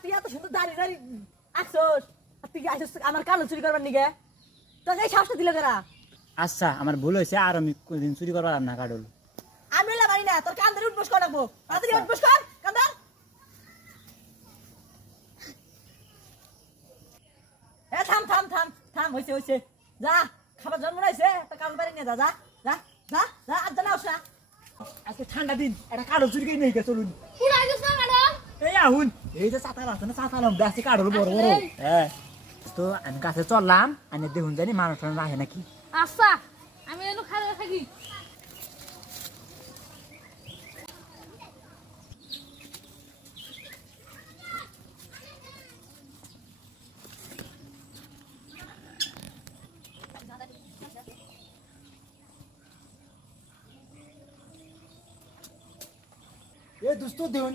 তুই এত সুন্দর দাঁড়িয়ে দাঁড়িয়ে আসছস তুই আসছিস আমার কালো চুরি করবার নিগে তোকে এই সাহসটা দিল কারা আচ্ছা আমার ভুল হয়েছে আর আমি কোনদিন চুরি করবার না কাটল আমি হইলাম মানি না তোর কান ধরে উঠবস কর রাখবো তাড়াতাড়ি উঠবস কর কান ধর থাম থাম থাম থাম হইছে যা খাবার জন্ম নাইছে তো কাম বাড়ি নিয়ে যা যা যা যা যা আর জানা না আজকে ঠান্ডা দিন একটা কাটল চুরি করে নিয়ে চলুন পুরাই গেছ না ম্যাডাম এই আহুন এই যে চাতাল আছে না চাতালাম দেখছি কাটল বড় বড় হ্যাঁ তো আমি কাছে চললাম আমি দেখুন জানি মানুষ রাখে নাকি আচ্ছা আমি এনে খাইতে থাকি এ দোস্ত দেখুন